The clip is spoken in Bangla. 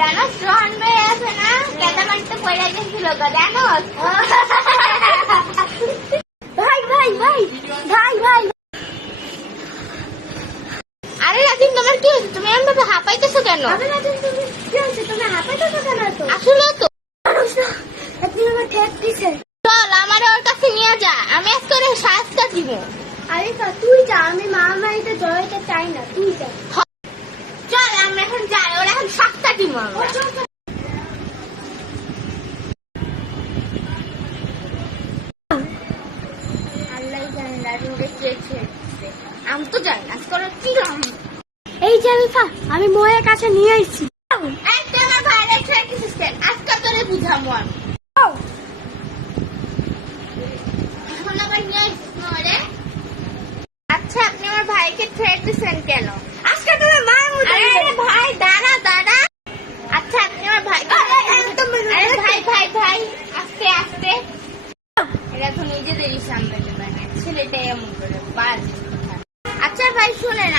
জানো রোহন ভাই আছে না কেদারনাথে পড়ে গেছিল জানো ভাই ভাই ভাই ভাই ভাই আরে রাজিন তোমার কি হয়েছে তুমি এমন হাঁপাইতেছো কেন আরে রাজিন তুমি কি হয়েছে তুমি হাঁপাইতেছো কেন তো আসলে তো আপনি আমার ঠেক দিছেন চল আমার ওর কাছে নিয়ে যা আমি আজকে ওর শাস্তি দিব আরে তা তুই যা আমি মামাইতে জড়াইতে চাই না তুই যা চল আমি এখন যাই ওর এখন শাস্তি দিব আল্লাহ জানে রাজুকে কে ছেড়েছে আমি তো জানি না আজকে ওরা কি এই যে আমি মোয়ের কাছে নিয়ে আইছি একটা আমার ভাইয়ের ট্রেক সিস্টেম আজকে তোরে বুঝাবো আমি এখন আবার নিয়ে আইছিস মোরে আচ্ছা আপনি আমার ভাইকে থ্রেট দিছেন কেন আজকে তোমার মা আরে ভাই দাঁড়া দাঁড়া আচ্ছা আপনি আমার ভাই আরে ভাই ভাই ভাই আস্তে আস্তে এরা তো নিজেদেরই সামলাতে পারে না ছেলেটাই এমন করে বাজে আচ্ছা ভাই শুনেন